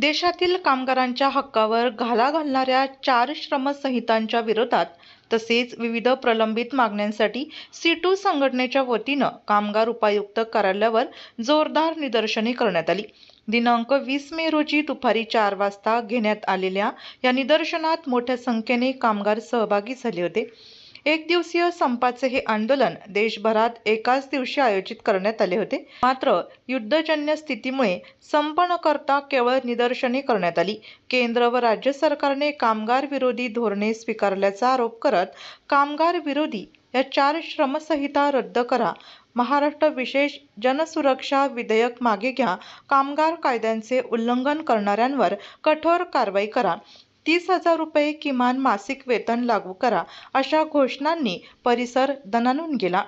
देशातील कामगारांच्या हक्कावर घाला घालणाऱ्या चार श्रमसंहितांच्या विरोधात तसेच विविध प्रलंबित मागण्यांसाठी सीटू संघटनेच्या वतीनं कामगार उपायुक्त कार्यालयावर जोरदार निदर्शने करण्यात आली. दिनांक वीस मे रोजी दुपारी चार वाजता घेण्यात आलेल्या या निदर्शनात मोठ्या संख्येने कामगार सहभागी झाले होते. एक दिवसीय संपाचे हे आंदोलन देशभरात एकाच दिवशी आयोजित करण्यात आले होते. मात्र युद्धजन्य स्थितीमुळे संप न करता केवळ निदर्शने करण्यात आली. केंद्र व राज्य सरकारने कामगार विरोधी धोरणे स्वीकारल्याचा आरोप करत कामगार विरोधी या चार श्रमसंहिता रद्द करा. महाराष्ट्र विशेष जनसुरक्षा विधेयक मागे घ्या. कामगार कायद्यांचे उल्लंघन करणाऱ्यांवर कठोर कारवाई करा. तीस हजार रुपये किमान मासिक वेतन लागू करा अशा घोषणांनी परिसर दणाणून गेला.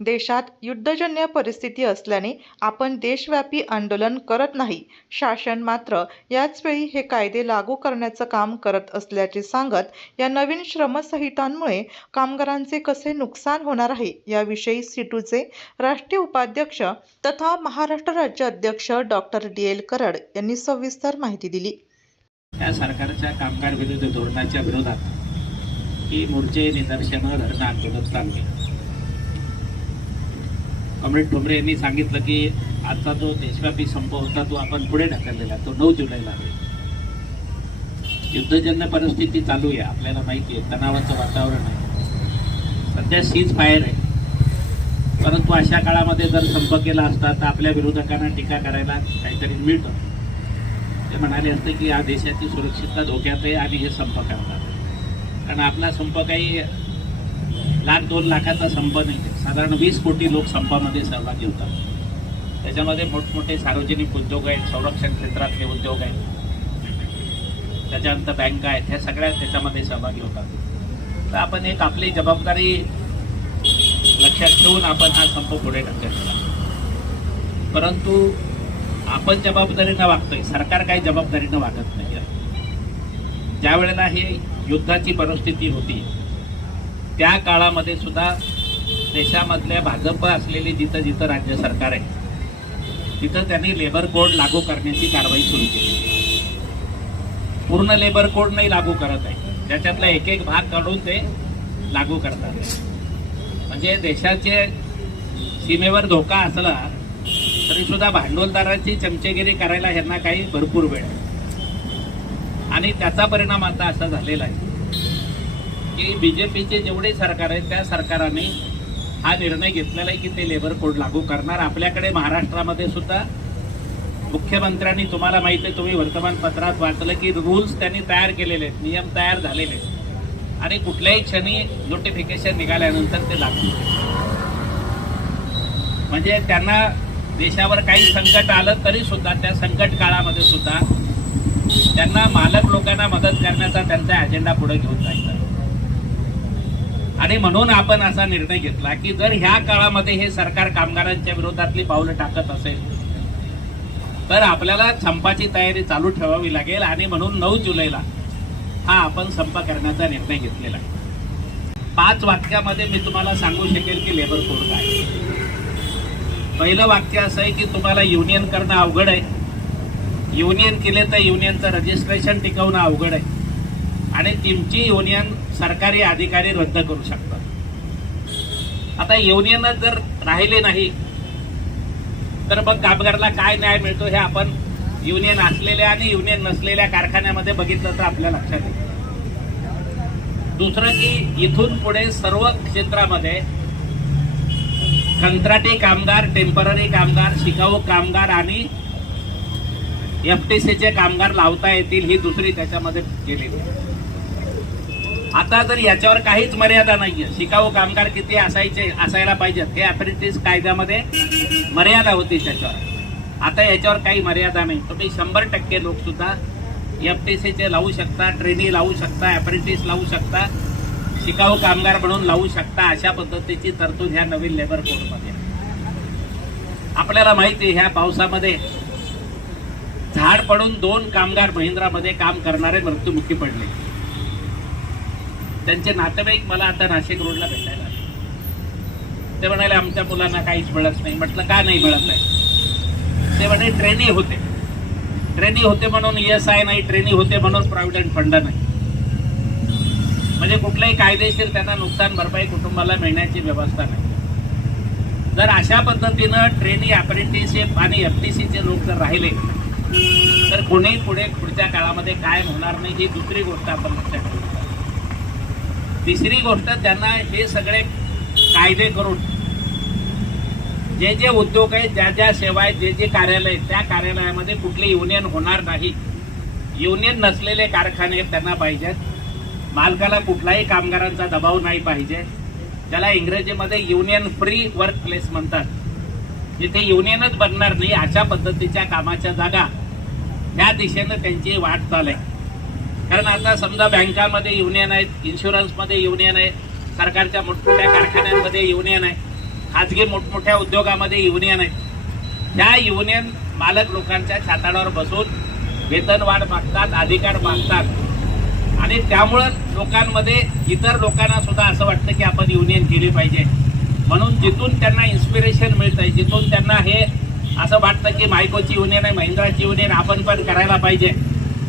देशात युद्धजन्य परिस्थिती असल्याने आपण देशव्यापी आंदोलन करत नाही. शासन मात्र याचवेळी हे कायदे लागू करण्याचं काम करत असल्याचे सांगत या नवीन श्रमसंहितांमुळे कामगारांचे कसे नुकसान होणार आहे याविषयी सिटूचे राष्ट्रीय उपाध्यक्ष तथा महाराष्ट्र राज्य अध्यक्ष डॉक्टर डी एल करड यांनी सविस्तर माहिती दिली. त्या सरकारच्या कामगार विरुद्ध धोरणाच्या विरोधात ही मोर्चे निदर्शनं धरणं आंदोलन चालू आहे. कॉम्रेड ठोंबरे यांनी सांगितलं की आजचा जो देशव्यापी संप होता तो आपण पुढे ढकललेला तो नऊ जुलैला युद्धजन्य परिस्थिती चालू आहे. आपल्याला माहिती आहे तणावाचं वातावरण आहे. सध्या सीज फायर आहे. परंतु अशा काळामध्ये जर संप केला असता तर आपल्या विरोधकांना टीका करायला काहीतरी मिळतं. ते म्हणाले असते की या देशाची सुरक्षितता धोक्यात आहे आणि हे संप करतात. कारण आपला संप काही लाख दोन लाखाचा संप नाही साधारण वीस कोटी लोक संपामध्ये सहभागी होतात. त्याच्यामध्ये मोठमोठे सार्वजनिक उद्योग आहेत संरक्षण क्षेत्रातले उद्योग आहेत. त्याच्यानंतर बँका आहेत ह्या सगळ्या त्याच्यामध्ये सहभागी होतात. तर आपण एक आपली जबाबदारी लक्षात ठेवून आपण हा संप पुढे ढकलला परंतु आपण जबाबदारीनं वागतोय. सरकार काही जबाबदारीनं वागत नाही. ज्या वेळेला ही युद्धाची परिस्थिती होती त्या काळामध्ये सुद्धा देशामधल्या भाजप असलेली जिथं जिथं राज्य सरकार आहे तिथं त्यांनी लेबर कोड लागू करण्याची कारवाई सुरू केली. पूर्ण लेबर कोड नाही लागू करत आहे. त्याच्यातला एक एक भाग काढून ते लागू करतात. म्हणजे देशाचे सीमेवर धोका असला सुद्धा भांडवलदाराची चमचेगिरी करायला ह्यांना काही भरपूर वेळ आहे. आणि त्याचा परिणाम आता असा झालेला आहे की बीजेपीचे जेवढे सरकार आहेत त्या सरकाराने हा निर्णय घेतलेला आहे की ते लेबर कोड लागू करणार. आपल्याकडे महाराष्ट्रामध्ये सुद्धा मुख्यमंत्र्यांनी तुम्हाला माहिती आहे तुम्ही वर्तमानपत्रात वाचलं की रूल्स त्यांनी तयार केलेले आहेत नियम तयार झालेले आहेत. आणि कुठल्याही क्षणी नोटिफिकेशन निघाल्यानंतर ते लागू म्हणजे त्यांना देशावर काही संकट आलं तरी सुद्धा त्या संकट काळामध्ये सुद्धा त्यांना मालक लोकांना मदत करण्याचा त्यांचा अजेंडा पुढे घेऊन जायचा आणि म्हणून आपण असा निर्णय घेतला की जर ह्या काळामध्ये हे सरकार कामगारांच्या विरोधातली पावलं टाकत असेल तर आपल्याला संपाची तयारी चालू ठेवावी लागेल आणि म्हणून नऊ जुलैला हा आपण संप करण्याचा निर्णय घेतलेला आहे पाच वाक्यामध्ये मी तुम्हाला सांगू शकेल की लेबर कोड काय आहे. पहिलं वाक्य असं आहे की तुम्हाला युनियन करणं अवघड आहे. युनियन केले तर युनियनचं रजिस्ट्रेशन टिकवणं अवघड आहे. आणि तुमची युनियन सरकारी अधिकारी रद्द करू शकतात. आता युनियन जर राहिले नाही तर मग कामगाराला काय न्याय मिळतो हे आपण युनियन असलेल्या आणि युनियन नसलेल्या कारखान्यामध्ये बघितलं तर आपल्या लक्षात येईल. दुसरं की इथून पुढे सर्व क्षेत्रामध्ये कंत्राटी कामगार टेंपररी कामगार शिकाऊ कामगार आणि एफ टी सीचे कामगार लावता येतील ही दुसरी त्याच्यामध्ये केलेली आहे. आता जर याच्यावर काहीच मर्यादा नाहीये. शिकाऊ कामगार किती असायचे असायला पाहिजेत. हे अप्रेंटिस कायद्यामध्ये मर्यादा होती त्याच्यावर. आता याच्यावर काही मर्यादा नाही. तुम्ही शंभर टक्के लोक सुद्धा एफ टी सीचे लावू शकता ट्रेनी लावू शकता अप्रेंटिस लावू शकता. शिकाऊ कामगार म्हणून लावू शकता अशा पद्धतीची तरतूद ह्या नवीन लेबर कोडमध्ये आपल्याला माहिती ह्या पावसामध्ये झाड पडून दोन कामगार महिंद्रामध्ये काम करणारे मृत्युमुखी पडले. त्यांचे नातेवाईक मला आता नाशिक रोडला भेटायला आले. ते म्हणाले आमच्या मुलांना काहीच मिळत नाही. म्हटलं का नाही मिळत नाही ते म्हणे ट्रेनी होते. ट्रेनी होते म्हणून एस आय नाही ट्रेनी होते म्हणून प्रॉव्हिडंट फंड नाही. म्हणजे कुठल्याही कायदेशीर त्यांना नुकसान भरपाई कुटुंबाला मिळण्याची व्यवस्था नाही. जर अशा पद्धतीनं ट्रेनी अप्रेंटिसशिप आणि एफ टी सीचे लोक जर राहिले तर कोणी पुढे पुढच्या काळामध्ये कायम होणार नाही ही दुसरी गोष्ट आपण लक्षात ठेवू. तिसरी गोष्ट त्यांना हे सगळे कायदे करून जे जे उद्योग आहेत ज्या ज्या सेवा आहेत जे जे कार्यालय आहेत त्या कार्यालयामध्ये कुठली युनियन होणार नाही. युनियन नसलेले कारखाने त्यांना पाहिजेत. मालकाला कुठलाही कामगारांचा दबाव नाही पाहिजे. त्याला इंग्रजीमध्ये युनियन फ्री वर्क प्लेस म्हणतात. जिथे युनियनच बनणार नाही अशा पद्धतीच्या कामाच्या जागा या दिशेनं त्यांची वाट चालू आहे कारण आता समजा बँकामध्ये युनियन आहेत इन्शुरन्समध्ये युनियन आहे सरकारच्या मोठमोठ्या कारखान्यांमध्ये युनियन आहे खाजगी मोठमोठ्या उद्योगामध्ये युनियन आहे. त्या युनियन मालक लोकांच्या छाताडावर बसून वेतनवाढ मागतात अधिकार मागतात. आणि त्यामुळं लोकांमध्ये इतर लोकांना सुद्धा असं वाटतं की आपण युनियन केली पाहिजे. म्हणून जिथून त्यांना इन्स्पिरेशन मिळतंय जिथून त्यांना हे असं वाटतं की मायकोची युनियन आहे महिंद्राची युनियन आपण पण करायला पाहिजे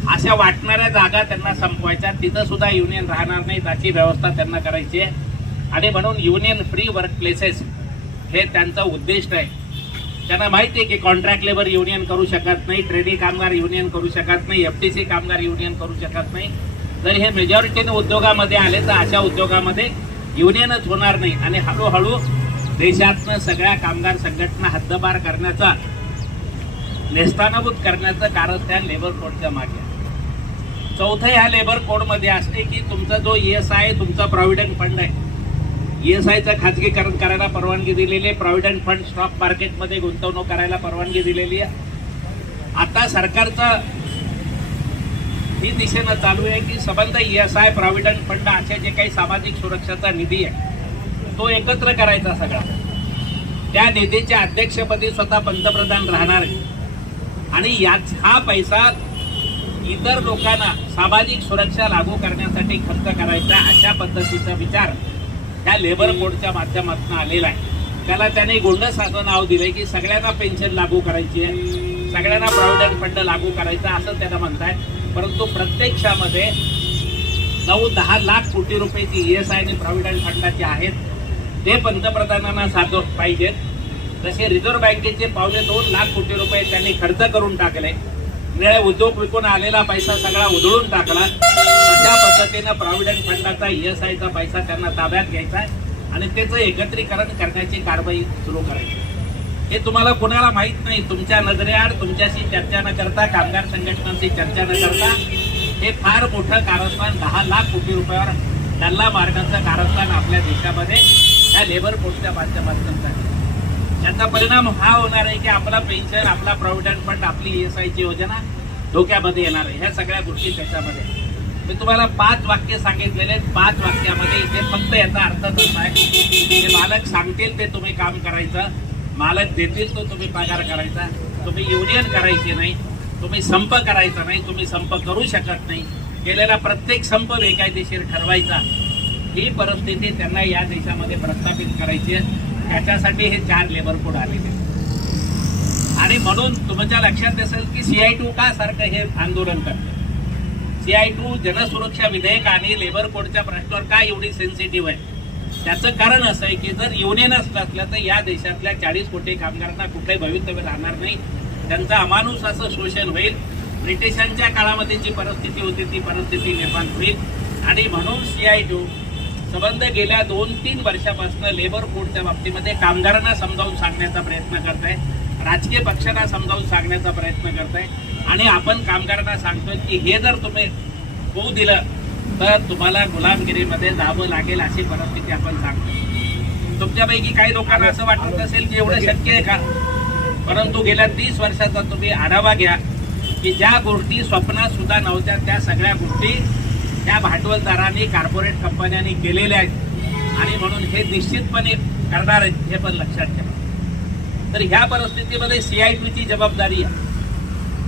अशा वाटणाऱ्या जागा त्यांना संपवायच्या. तिथं सुद्धा युनियन राहणार नाही त्याची व्यवस्था त्यांना करायची आहे. आणि म्हणून युनियन फ्री वर्क प्लेसेस हे त्यांचं उद्दिष्ट आहे. त्यांना माहिती आहे की कॉन्ट्रॅक्ट लेबर युनियन करू शकत नाही ट्रेडी कामगार युनियन करू शकत नाही एफ टी सी कामगार युनियन करू शकत नाही. जर हे मेजॉरिटीने उद्योगामध्ये आले तर अशा उद्योगामध्ये युनियनच होणार नाही. आणि हळूहळू देशातनं सगळ्या कामगार संघटना हद्दपार करण्याचा नेस्तानाभूत करण्याचं कारण त्या लेबर कोडच्या मागे चौथं ह्या लेबर कोडमध्ये असते की तुमचा जो ई एस आय तुमचा प्रॉव्हिडंट फंड आहे. ई एस आयचं खाजगीकरण करायला परवानगी दिलेली आहे. प्रॉव्हिडंट फंड स्टॉक मार्केटमध्ये गुंतवणूक करायला परवानगी दिलेली आहे. आता सरकारचं ही दिशेनं चालू आहे की संबंध E S I provident fund असे जे काही सामाजिक सुरक्षाचा निधी आहे तो एकत्र करायचा सगळा. त्या निधीच्या अध्यक्षपदी स्वतः पंतप्रधान राहणार आहे. आणि याच हा पैसा इतर लोकांना सामाजिक सुरक्षा लागू करण्यासाठी खर्च करायचा अशा पद्धतीचा विचार त्या लेबर कोडच्या माध्यमातून आलेला आहे. त्याला त्याने गोंडसाचं नाव दिले की सगळ्यांना पेन्शन लागू करायची आहे सगळ्यांना प्रॉव्हिडंट फंड लागू करायचा असं त्याला म्हणतायत परंतु प्रत्यक्षामध्ये नऊ दहा लाख कोटी रुपये जी ई एस आय आणि प्रॉव्हिडंट फंडाचे आहेत ते पंतप्रधानांना साधो पाहिजेत. जसे रिझर्व्ह बँकेचे पावले दोन लाख कोटी रुपये त्यांनी खर्च करून टाकले निळे उद्योग विकून आलेला पैसा सगळा उधळून टाकला अशा पद्धतीनं प्रॉव्हिडंट फंडाचा ई एस आयचा पैसा त्यांना ताब्यात घ्यायचा आहे आणि त्याचं एकत्रीकरण करण्याची कारवाई सुरू करायची हे तुम्हाला कोणाला माहीत नाही. तुमच्या नजरेआड तुमच्याशी चर्चा न करता कामगार संघटनांशी चर्चा न करता हे फार मोठं कारस्थान दहा लाख कोटी रुपयावर डल्ला मार्गांचं कारस्थान आपल्या देशामध्ये या लेबर कोडच्या माध्यमातून झालं याचा परिणाम हा होणार आहे की आपला पेन्शन आपला प्रॉव्हिडंट फंड आपली ई एस आयची योजना धोक्यामध्ये येणार आहे. ह्या सगळ्या गोष्टी त्याच्यामध्ये मी तुम्हाला पाच वाक्य सांगितलेले पाच वाक्यामध्ये इथे फक्त याचा अर्थ तसा आहे की मालक सांगतील ते तुम्ही काम करायचं. मालक देतील तो तुम्ही पगार करायचा. तुम्ही युनियन करायची नाही. तुम्ही संप करायचा नाही. तुम्ही संप करू शकत नाही. केलेला प्रत्येक संप बेकायदेशीर ठरवायचा. ही परिस्थिती त्यांना या देशामध्ये प्रस्थापित करायची आहे. त्याच्यासाठी हे चार लेबर कोड आलेले आहेत. आणि म्हणून तुमच्या लक्षात असेल की सीआय टू का सारखं हे आंदोलन करते? सीआय टू जनसुरक्षा विधेयक आणि लेबर कोडच्या प्रश्नावर का एवढी सेन्सिटिव्ह आहे? त्याचं कारण असं आहे की जर युनियन नसलं तर या देशातल्या चाळीस कोटी कामगारांना कुठलंही भवितव्य राहणार नाही. त्यांचं अमानुष असं शोषण होईल. ब्रिटिशांच्या काळामध्ये जी परिस्थिती होती ती परिस्थिती निर्माण होईल. आणि म्हणून सी आय टू संबंध गेल्या दोन तीन वर्षापासून लेबर कोडच्या बाबतीमध्ये कामगारांना समजावून सांगण्याचा प्रयत्न करत आहे राजकीय पक्षांना समजावून सांगण्याचा प्रयत्न करत आहे आणि आपण कामगारांना सांगतोय की हे जर तुम्ही होऊ दिलं तर तुम्हाला गुलामगिरीमध्ये जावं लागेल अशी परिस्थिती आपण सांगतो. तुमच्यापैकी काही लोकांना असं वाटत असेल की एवढं शक्य आहे का? परंतु गेल्या तीस वर्षाचा तुम्ही आढावा घ्या की ज्या गोष्टी स्वप्नात सुद्धा नव्हत्या त्या सगळ्या गोष्टी त्या भांडवलदारांनी कॉर्पोरेट कंपन्यांनी केलेल्या आहेत. आणि म्हणून हे निश्चितपणे करणार आहेत हे पण लक्षात ठेवा. तर ह्या परिस्थितीमध्ये सी आय टीची जबाबदारी आहे.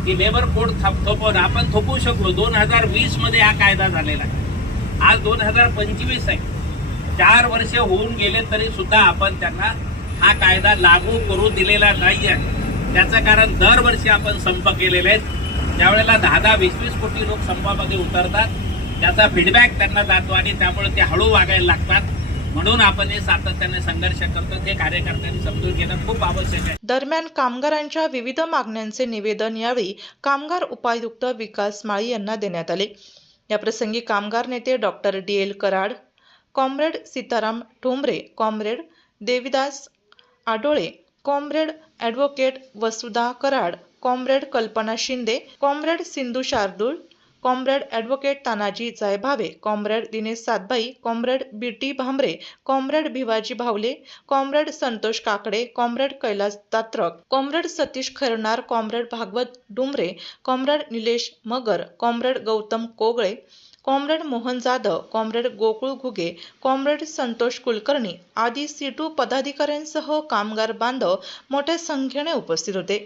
की लेबर कोड थाप- आपण थोपवू शकलो. दोन हजार वीसमध्ये हा कायदा झालेला आहे. आज दोन हजार पंचवीस आहे. चार वर्ष होऊन गेले तरी सुद्धा आपण त्यांना हा कायदा लागू करू दिलेला नाही आहे. त्याचं कारण दरवर्षी आपण संप केलेले आहेत. त्यावेळेला दहा दहा वीस वीस कोटी लोक संपामध्ये उतरतात त्याचा फीडबॅक त्यांना जातो आणि त्यामुळे ते हळू वागायला लागतात. म्हणून आपण हे सातत्याने संघर्ष करतो. ते कार्यकर्त्यांनी समजून घेणं खूप आवश्यक आहे. दरम्यान कामगारांच्या विविध मागण्यांचे निवेदन यावेळी कामगार उपायुक्त विकास माळी यांना देण्यात आले. याप्रसंगी कामगार नेते doctor D L Karad comrade Sitaram Thombare comrade Devidas Adole comrade advocate Vasudha Karad comrade Kalpana Shinde comrade Sindhu Shardul comrade advocate Tanaji Jaybhave comrade Dinesh Satbai comrade B T Bhambare comrade Bhivaji Bhavle comrade Santosh Kakade comrade Kailas Datrak comrade Satish Khairnar comrade Bhagwat Dumre comrade Nilesh Magar comrade Gautam Kogle comrade Mohan Jadhav comrade Gokul Ghuge comrade Santosh Kulkarni आदी CITU पदाधिकाऱ्यांसह कामगार बांधव मोठ्या संख्येने उपस्थित होते.